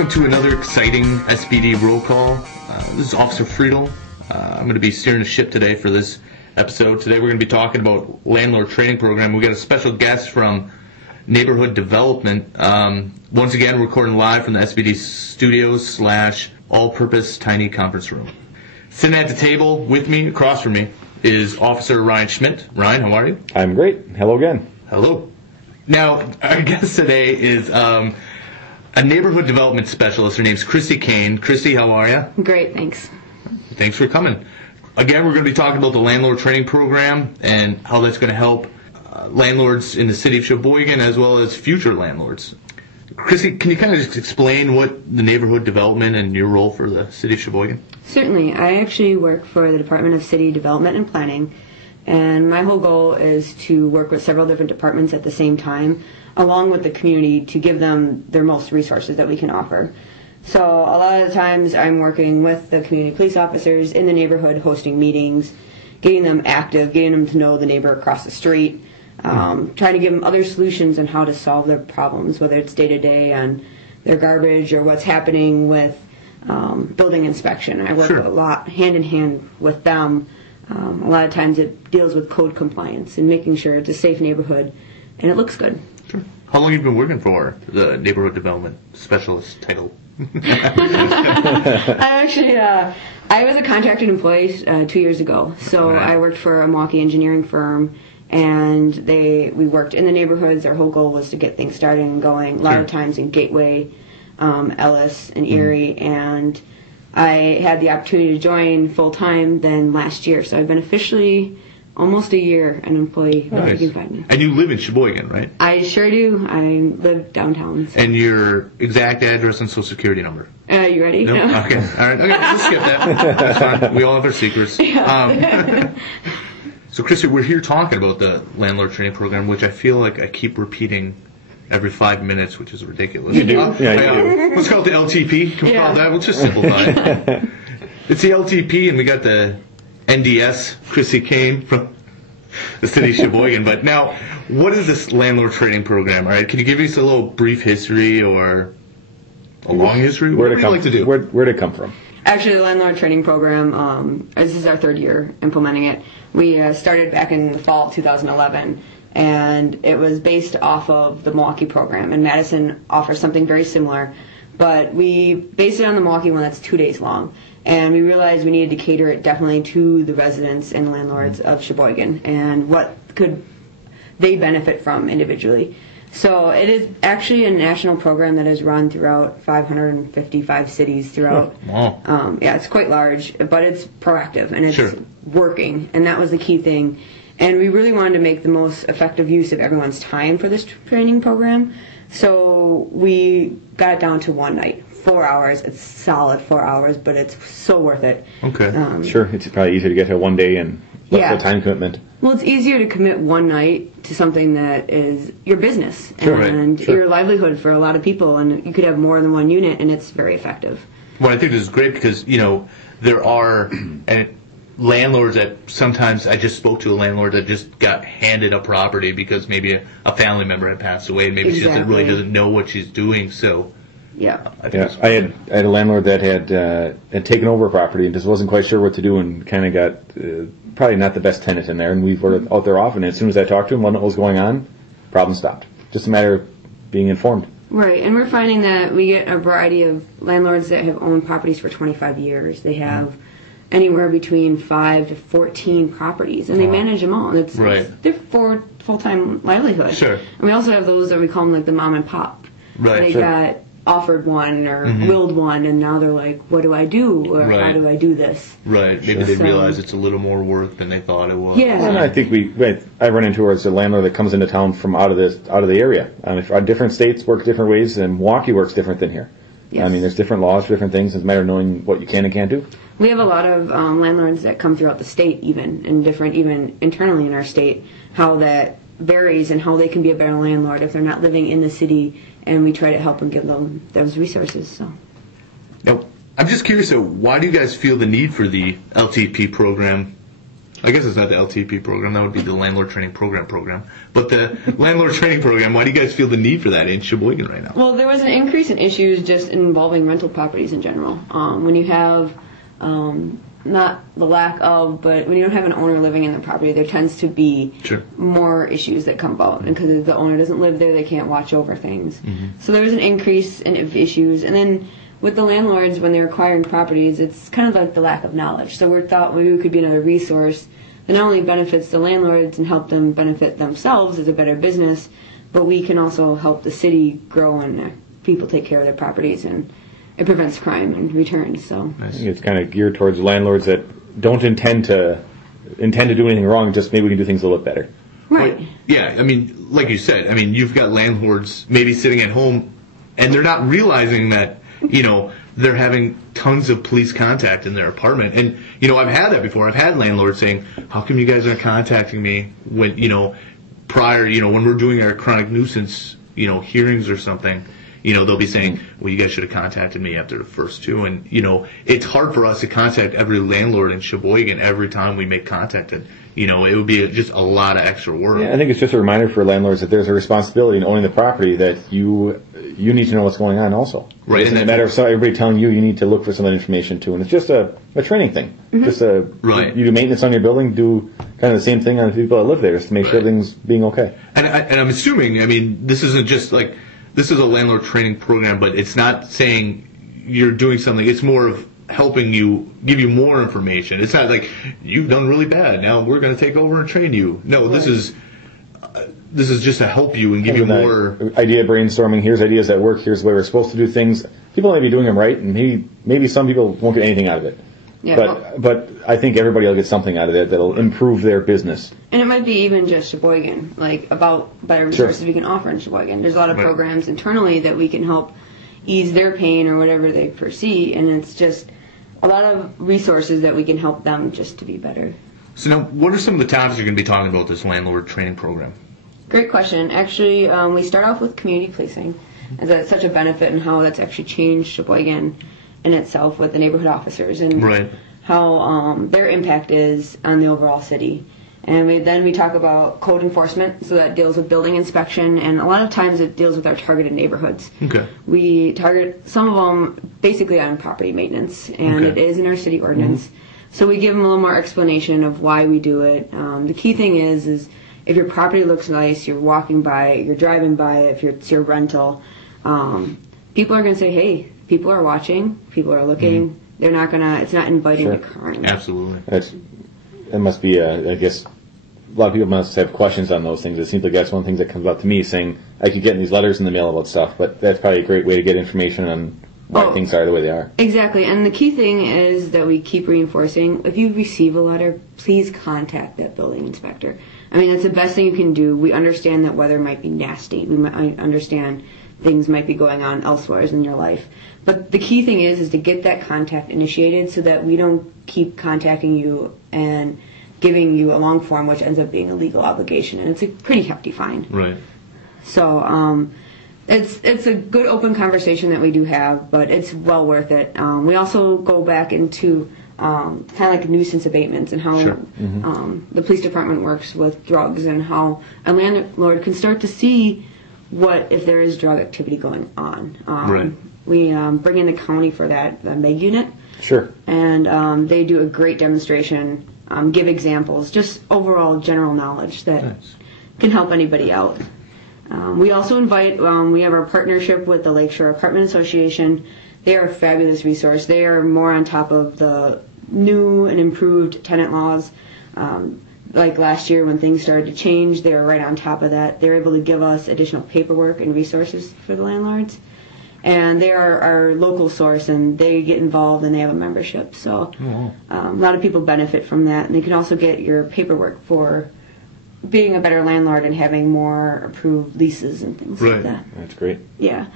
welcome to another exciting SBD roll call. This is Officer Friedel. I'm going to be steering the ship today for this episode. Today we're going to be talking about Landlord Training Program. We got a special guest from Neighborhood Development. Once again, we're recording live from the SBD studios / all-purpose tiny conference room. Sitting at the table with me, across from me, is Officer Ryan Schmidt. Ryan, how are you? I'm great. Hello again. Hello. Now, our guest today is a neighborhood development specialist. Her name's Christy Kane. Christy, how are you? Great, thanks. Thanks for coming. Again, we're going to be talking about the Landlord Training Program and how that's going to help landlords in the city of Sheboygan as well as future landlords. Christy, can you kind of just explain what the neighborhood development and your role for the city of Sheboygan? Certainly. I actually work for the Department of City Development and Planning, and my whole goal is to work with several different departments at the same time, along with the community, to give them their most resources that we can offer. So a lot of the times I'm working with the community police officers in the neighborhood, hosting meetings, getting them active, getting them to know the neighbor across the street, trying to give them other solutions on how to solve their problems, whether it's day-to-day on their garbage or what's happening with building inspection. I work a lot hand-in-hand with them. A lot of times it deals with code compliance and making sure it's a safe neighborhood and it looks good. Sure. How long have you been working for the neighborhood development specialist title? I was a contracted employee 2 years ago. So I worked for a Milwaukee engineering firm, and we worked in the neighborhoods. Our whole goal was to get things started and going. A lot of times in Gateway, Ellis, and Erie, and I had the opportunity to join full-time then last year. So I've been officially almost a year an employee. Nice. And you live in Sheboygan, right? I sure do. I live downtown. So. And your exact address and social security number? You ready? No? Okay. All right. Okay, let's skip that. That's fine. We all have our secrets. Yeah. So, Christy, we're here talking about the Landlord Training Program, which I feel like I keep repeating every 5 minutes, which is ridiculous. You do? Yeah, you do. Let's call it the LTP. Can we call it that? We'll just simplify it. It's the LTP, and we got the NDS, Christy Kane from the city of Sheboygan. But now, what is this Landlord Training Program? All right, can you give us a little brief history or a long history? What would you like to do? Where'd it come from? Actually, the Landlord Training Program, this is our third year implementing it. We started back in the fall of 2011, and it was based off of the Milwaukee program. And Madison offers something very similar, but we based it on the Milwaukee one that's 2 days long. And we realized we needed to cater it definitely to the residents and landlords of Sheboygan and what could they benefit from individually. So it is actually a national program that is run throughout 555 cities throughout. Oh, wow. Yeah, it's quite large, but it's proactive and it's working, and that was the key thing. And we really wanted to make the most effective use of everyone's time for this training program. So we got it down to one night, 4 hours. It's solid 4 hours, but it's so worth it. Okay. Sure, it's probably easier to get to one day and less of a time commitment. Well, it's easier to commit one night to something that is your business and your livelihood for a lot of people, and you could have more than one unit, and it's very effective. Well, I think this is great because, there are landlords that sometimes I just spoke to a landlord that just got handed a property because maybe a family member had passed away, and maybe she just really doesn't know what she's doing, so... Yeah. I had a landlord that had taken over a property and just wasn't quite sure what to do and kind of got probably not the best tenant in there. And we were out there often. And as soon as I talked to him, what was going on, problem stopped. Just a matter of being informed. Right. And we're finding that we get a variety of landlords that have owned properties for 25 years. They have anywhere between 5 to 14 properties, and they manage them all. It's they're for full-time livelihood. Sure. And we also have those that we call them like the mom and pop. Right. They got offered one or willed one, and now they're like, what do I do, or how do I do this? Right. Maybe they realize it's a little more work than they thought it was. Yeah. And I think I run into her as a landlord that comes into town from out of the area. Different states work different ways, and Milwaukee works different than here. Yes. I mean, there's different laws, different things. It's a matter of knowing what you can and can't do. We have a lot of landlords that come throughout the state, even internally in our state, how that varies and how they can be a better landlord if they're not living in the city, and we try to help and give them those resources. So. Now, I'm just curious, why do you guys feel the need for the LTP program? I guess it's not the LTP program. That would be the Landlord Training program. But the Landlord Training program, why do you guys feel the need for that in Sheboygan right now? Well, there was an increase in issues just involving rental properties in general. When you have, not the lack of, but when you don't have an owner living in the property, there tends to be more issues that come about. And because the owner doesn't live there, they can't watch over things. So there was an increase in issues. And then with the landlords, when they're acquiring properties, it's kind of like the lack of knowledge. So we thought maybe we could be another resource that not only benefits the landlords and help them benefit themselves as a better business, but we can also help the city grow and people take care of their properties, and it prevents crime and returns. So I think it's kind of geared towards landlords that don't intend to do anything wrong. Just maybe we can do things a little bit better. Right. Well, yeah. I mean, like you said, I mean, you've got landlords maybe sitting at home, and they're not realizing that, you know, they're having tons of police contact in their apartment. And, you know, I've had that before. I've had landlords saying, how come you guys aren't contacting me when, you know, prior, you know, when we're doing our chronic nuisance, you know, hearings or something, you know, they'll be saying, well, you guys should have contacted me after the first two. And, you know, it's hard for us to contact every landlord in Sheboygan every time we make contact. And, you know, it would be just a lot of extra work. Yeah, I think it's just a reminder for landlords that there's a responsibility in owning the property that you need to know what's going on also. Right. It's not a matter of everybody telling you need to look for some of that information too. And it's just a training thing. Just you do maintenance on your building, do kind of the same thing on the people that live there, just to make sure everything's being okay. And I'm assuming, I mean, this isn't just like, this is a landlord training program, but it's not saying you're doing something. It's more of helping you, give you more information. It's not like, you've done really bad, now we're going to take over and train you. No, this is just to help you and give you more idea brainstorming. Here's ideas that work. Here's the way we're supposed to do things. People may be doing them right, and maybe some people won't get anything out of it. Yeah, but I think everybody will get something out of it that'll improve their business. And it might be even just Sheboygan, like about better resources we can offer in Sheboygan. There's a lot of programs internally that we can help ease their pain or whatever they foresee, and it's just a lot of resources that we can help them just to be better. So now, what are some of the topics you're going to be talking about this landlord training program? Great question. Actually, we start off with community policing, as that's such a benefit and how that's actually changed Sheboygan in itself with the neighborhood officers and how their impact is on the overall city. And then we talk about code enforcement, so that deals with building inspection, and a lot of times it deals with our targeted neighborhoods. Okay. We target some of them basically on property maintenance, and it is in our city ordinance. So we give them a little more explanation of why we do it. The key thing is if your property looks nice, you're walking by it, you're driving by it, if it's your rental, people are going to say, hey, people are watching, people are looking. They're not going to, it's not inviting to crime. Absolutely. That must be, I guess, a lot of people must have questions on those things. It seems like that's one of the things that comes up to me, saying I keep getting these letters in the mail about stuff, but that's probably a great way to get information on why things are the way they are. Exactly, and the key thing is that we keep reinforcing, if you receive a letter, please contact that building inspector. I mean, that's the best thing you can do. We understand that weather might be nasty. I understand things might be going on elsewhere in your life. But the key thing is to get that contact initiated so that we don't keep contacting you and giving you a long form, which ends up being a legal obligation. And it's a pretty hefty fine. Right. So it's a good open conversation that we do have, but it's well worth it. We also go back into kind of like nuisance abatements and how the police department works with drugs and how a landlord can start to see what if there is drug activity going on. We bring in the county for that, the MEG unit. Sure. And they do a great demonstration, give examples, just overall general knowledge that can help anybody out. We also invite, we have our partnership with the Lakeshore Apartment Association. They are a fabulous resource. They are more on top of the new and improved tenant laws. Like last year when things started to change, they were right on top of that. They're able to give us additional paperwork and resources for the landlords. And they are our local source, and they get involved and they have a membership. So a lot of people benefit from that. And they can also get your paperwork for being a better landlord and having more approved leases and things like that. That's great. Yeah.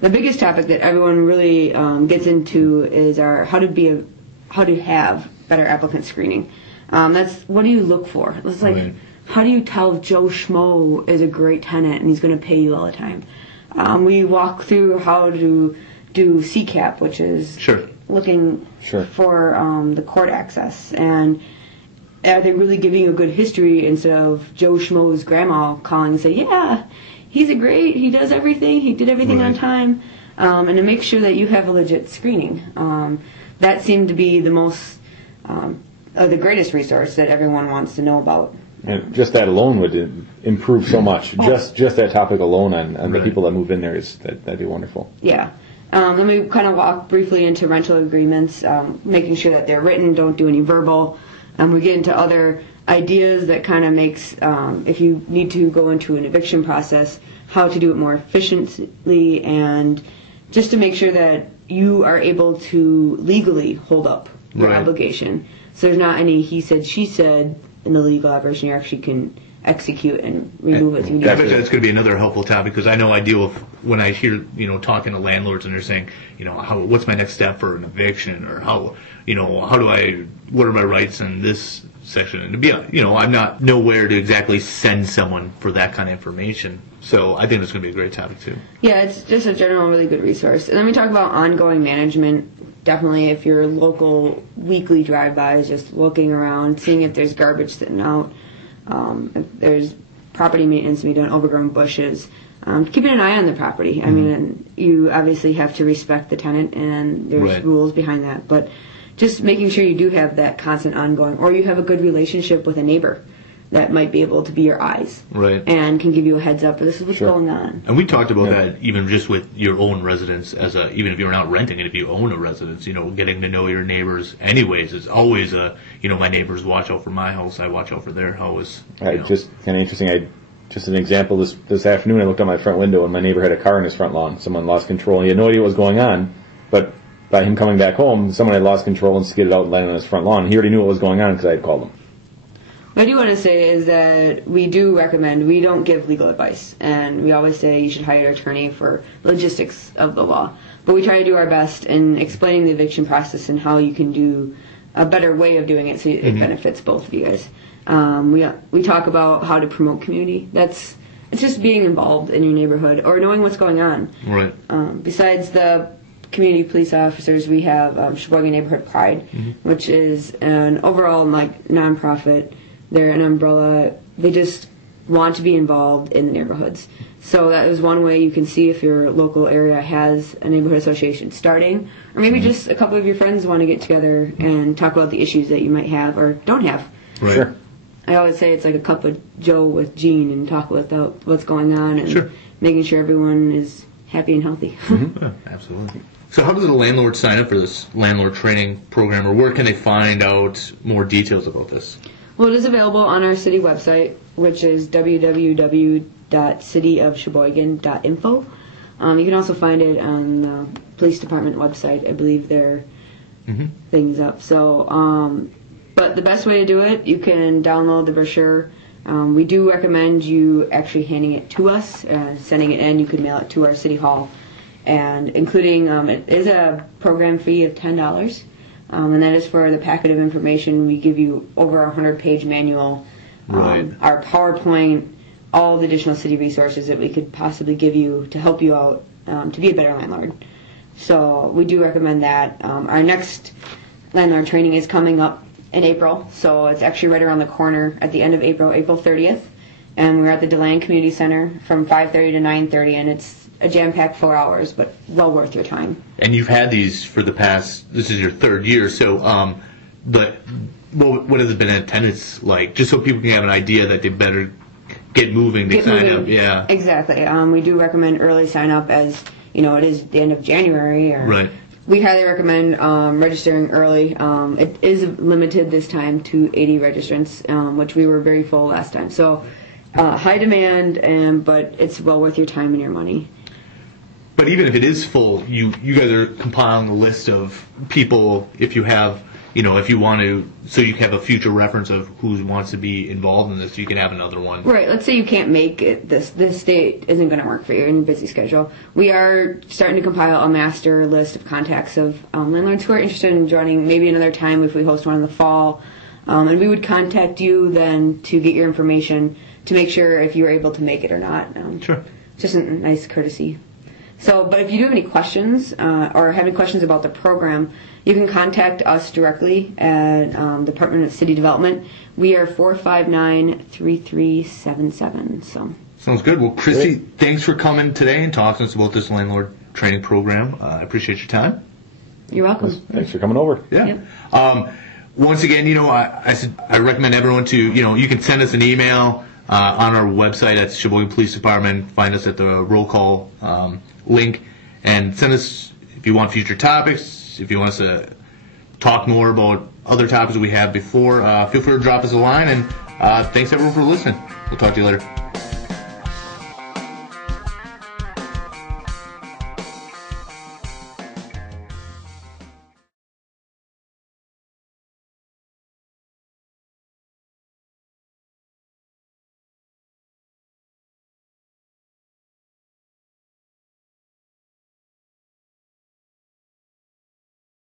The biggest topic that everyone really gets into is how to have better applicant screening. That's what do you look for? It's like, how do you tell if Joe Schmo is a great tenant and he's going to pay you all the time? We walk through how to do CCAP, which is looking for the court access. And are they really giving you a good history instead of Joe Schmo's grandma calling and say, yeah, he does everything, he did everything on time, and to make sure that you have a legit screening. That seemed to be the greatest resource that everyone wants to know about. And just that alone would improve so much. Just that topic alone on the people that move in there, that'd be wonderful. Yeah. Let me kind of walk briefly into rental agreements, making sure that they're written, don't do any verbal. We get into other ideas that kind of makes, if you need to go into an eviction process, how to do it more efficiently, and just to make sure that you are able to legally hold up your obligation. So there's not any he said, she said in the legal version. You actually can execute and remove it. That's going to be another helpful topic, because I know I deal with, when I hear, talking to landlords and they're saying, what's my next step for an eviction, or what are my rights in this section? And to be, I'm not nowhere to exactly send someone for that kind of information. So I think it's going to be a great topic too. Yeah, it's just a general really good resource. And then we talk about ongoing management. Definitely, if your local weekly drive-by is just looking around, seeing if there's garbage sitting out, if there's property maintenance to be done, overgrown bushes, keeping an eye on the property. I mean, you obviously have to respect the tenant, and there's rules behind that. But just making sure you do have that constant ongoing, or you have a good relationship with a neighbor that might be able to be your eyes, and can give you a heads up. This is what's going on. And we talked about that even just with your own residence, even if you're not renting it, if you own a residence, getting to know your neighbors. Anyways, it's always my neighbors watch out for my house, I watch out for their house. Just kind of interesting. Just an example. This afternoon, I looked out my front window, and my neighbor had a car in his front lawn. Someone lost control, and he had no idea what was going on, but by him coming back home, someone had lost control and skidded out and landed on his front lawn. He already knew what was going on because I had called him. What I do want to say is that we do recommend, we don't give legal advice, and we always say you should hire an attorney for logistics of the law. But we try to do our best in explaining the eviction process and how you can do a better way of doing it so it benefits both of you guys. We talk about how to promote community. It's just being involved in your neighborhood or knowing what's going on. Right. Besides the community police officers, we have Sheboygan Neighborhood Pride, which is an overall nonprofit. They're an umbrella. They just want to be involved in the neighborhoods. So that is one way you can see if your local area has a neighborhood association starting, or maybe just a couple of your friends want to get together and talk about the issues that you might have or don't have. Right. Sure. I always say it's like a cup of Joe with Gene and talk about what's going on and making sure everyone is happy and healthy. Yeah, absolutely. So how does a landlord sign up for this landlord training program, or where can they find out more details about this? Well, it is available on our city website, which is www.cityofsheboygan.info. You can also find it on the police department website. I believe there are things up. So, but the best way to do it, you can download the brochure. We do recommend you actually handing it to us, sending it in. You could mail it to our city hall, and including it is a program fee of $10. And that is for the packet of information. We give you over a 100-page manual, our PowerPoint, all the additional city resources that we could possibly give you to help you out to be a better landlord. So we do recommend that. Our next landlord training is coming up in April, so it's actually right around the corner at the end of April, April 30th. And we're at the DeLand Community Center from 5:30 to 9:30, and it's a jam-packed 4 hours, but well worth your time. And you've had these for the past, this is your third year, so what has it been in attendance like? Just so people can have an idea that they better get moving to sign up. Yeah. Exactly. We do recommend early sign up, as it is the end of January. Right. We highly recommend registering early. It is limited this time to 80 registrants, which we were very full last time. So high demand, but it's well worth your time and your money. But even if it is full, you guys are compiling a list of people, if you have, if you want to, so you can have a future reference of who wants to be involved in this, you can have another one. Right. Let's say you can't make it, this date isn't going to work for you in your busy schedule. We are starting to compile a master list of contacts of landlords who are interested in joining maybe another time if we host one in the fall. And we would contact you then to get your information to make sure if you were able to make it or not. Sure. Just a nice courtesy. So, but if you do have any questions or have any questions about the program, you can contact us directly at Department of City Development. We are 459-3377. So. Sounds good. Well, Christy, thanks for coming today and talking to us about this landlord training program. I appreciate your time. You're welcome. Thanks for coming over. Yeah. Yep. Once again, I recommend everyone to, you can send us an email on our website at Sheboygan Police Department. Find us at the roll call link and send us if you want future topics, if you want us to talk more about other topics that we have before. Feel free to drop us a line, and thanks everyone for listening. We'll talk to you later.